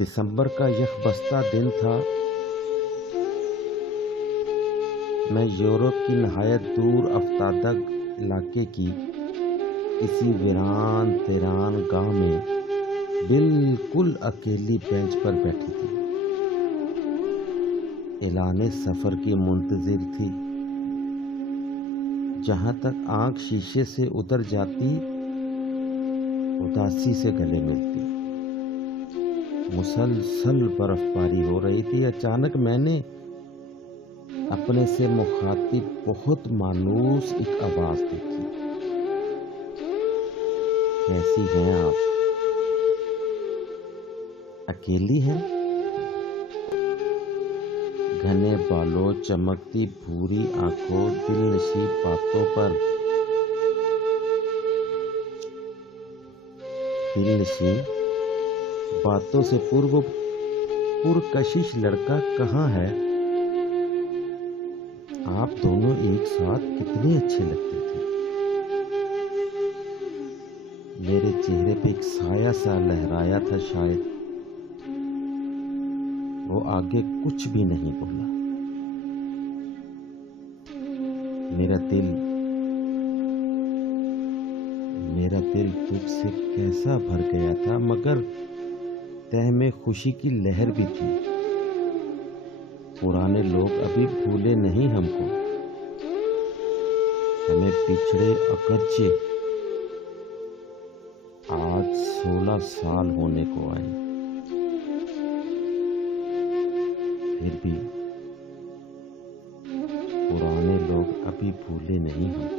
دسمبر کا یخ بستہ دن تھا۔ میں یورپ کی نہایت دور افتادہ علاقے کی کسی ویران تیران گاہ میں بالکل اکیلی بینچ پر بیٹھی تھی۔ اعلان سفر کی منتظر تھی۔ جہاں تک آنکھ شیشے سے اتر جاتی اداسی سے گلے ملتی۔ مسلسل برف باری ہو رہی تھی۔ اچانک میں نے اپنے سے مخاطب بہت مانوس ایک آواز دیکھی۔ کیسی ہیں آپ؟ اکیلی ہیں؟ گھنے بالوں، چمکتی بھوری آنکھوں، دل نشیں باتوں پر باتوں سے پرکشش لڑکا کہاں ہے؟ آپ دونوں ایک ساتھ کتنے اچھے لگتے تھے۔ میرے چہرے پہ ایک سایہ سا لہرایا تھا۔ شاید وہ آگے کچھ بھی نہیں بولا۔ میرا دل دکھ سے کیسا بھر گیا تھا، مگر تہ میں خوشی کی لہر بھی تھی۔ پرانے لوگ ابھی بھولے نہیں ہم کو، ہمیں پچھڑے اگرچہ آج 16 سال ہونے کو آئے، پھر بھی پرانے لوگ ابھی بھولے نہیں ہم کو۔